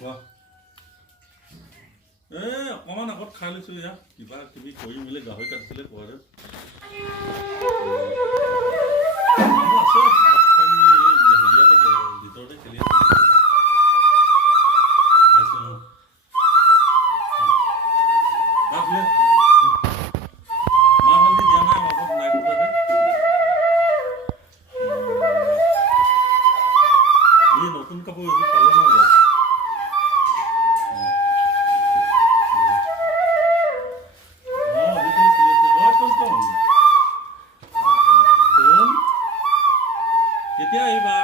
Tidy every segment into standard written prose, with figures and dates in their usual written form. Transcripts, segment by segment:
কোৱা অকণমান আগত খাই লৈছোঁ এয়া কিবা কিবি কৰি মেলি গাহৰি কাটিছিলে কোৱাৰে আছে হেৰিয়াতে ভিতৰতে খেলি আছে খাইছোঁ মা হালধি দিয়া নাই আগত নাই কোটাতে এই নতুন কাপোৰ এযোৰ পালে নহয় ইয়াত কেতিয়া আহিবা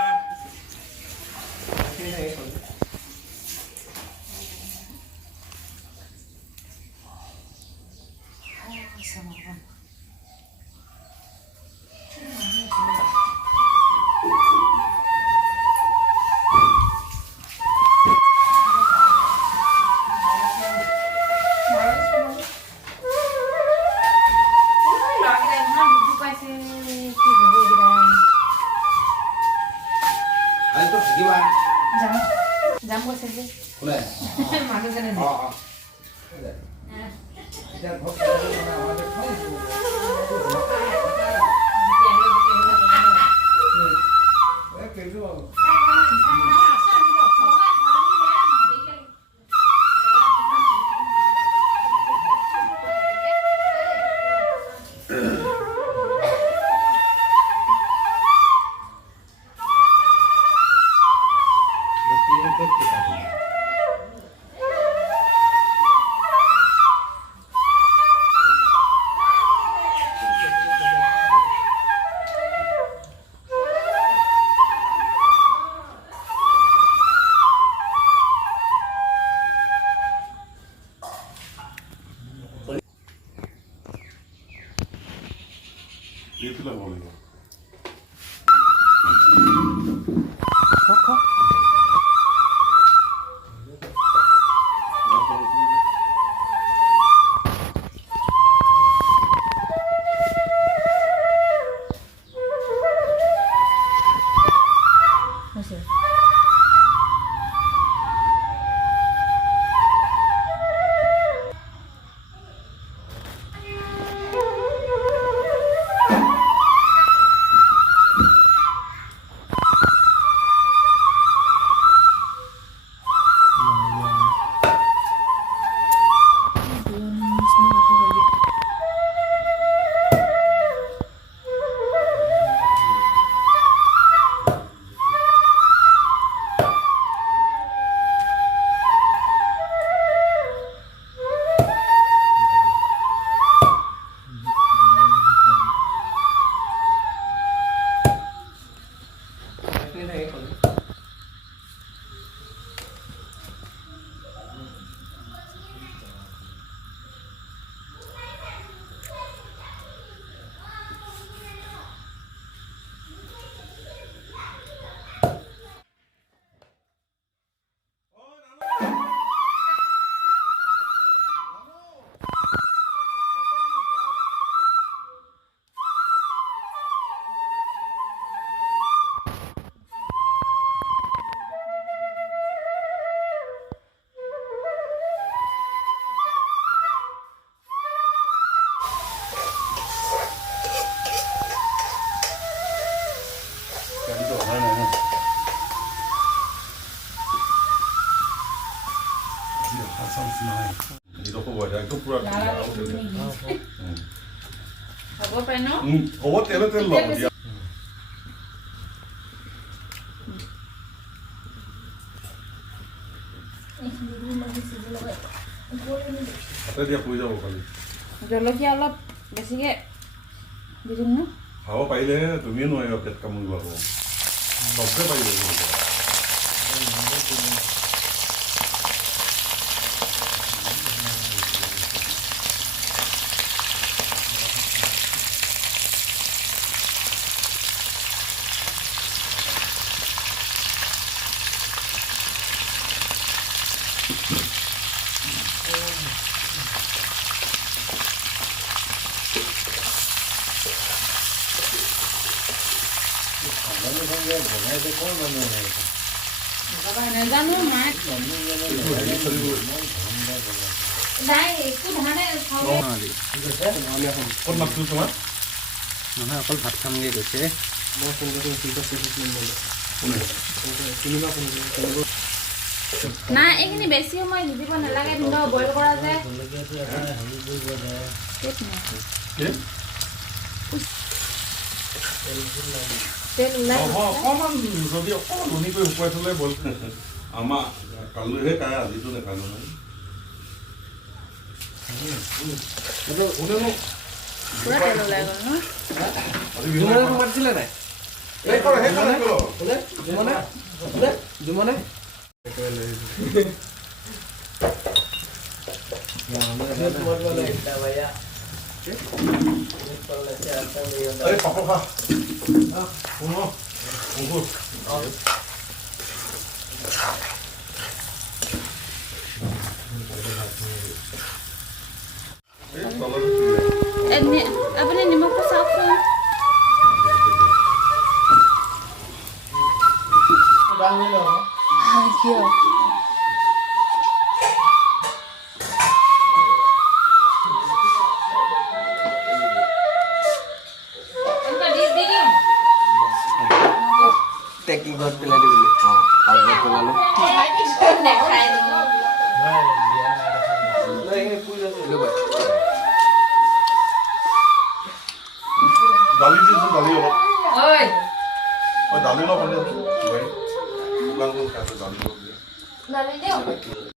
যাম কৈছে যে কোনে মানুহজনে এতিয়া ঘৰ এইটো লাগিব লাগিব হ'ব তেলে তেল ল'ব দিয়া দিয়া পৰি যাব খালি জলকীয়া অলপ বেছিকে দি দিম ন খাব পাৰিলেহে তুমিয়ে নোৱাৰিবা পেট কামুৰিব আকৌ চবকে পাৰিব বনাইছে কোন মানুহে নাজানো মায়ে নাই একো ধানে খাব ক'ত মাতিছিল তোমাৰ নহয় অকল ভাত খামগৈ কৈছে নাই এইখিনি বেছি সময় সিজিব নালাগে কিন্তু বইল কৰা যে তেল ওলাই অকণমান যদি অকণমান ধুনী কৰি শুকুৱাই থ'লে বইল আমাৰ কালিহে খাই আজিতো নেখালো নহয় পুৰা তেল ওলাই গ'ল ন আজি বিহু মাতিছিলে নাই জুমনে अरे पापा खा सुनो अंकुर আপুনি নিমখটো চাওকচোন কিয় টেকি ঘৰত পেলাই দিবলৈ আৰু ঘৰত পেলালো दाली दिसुन दाली अलप दाली अलप दाली अलप দালি দিয়ক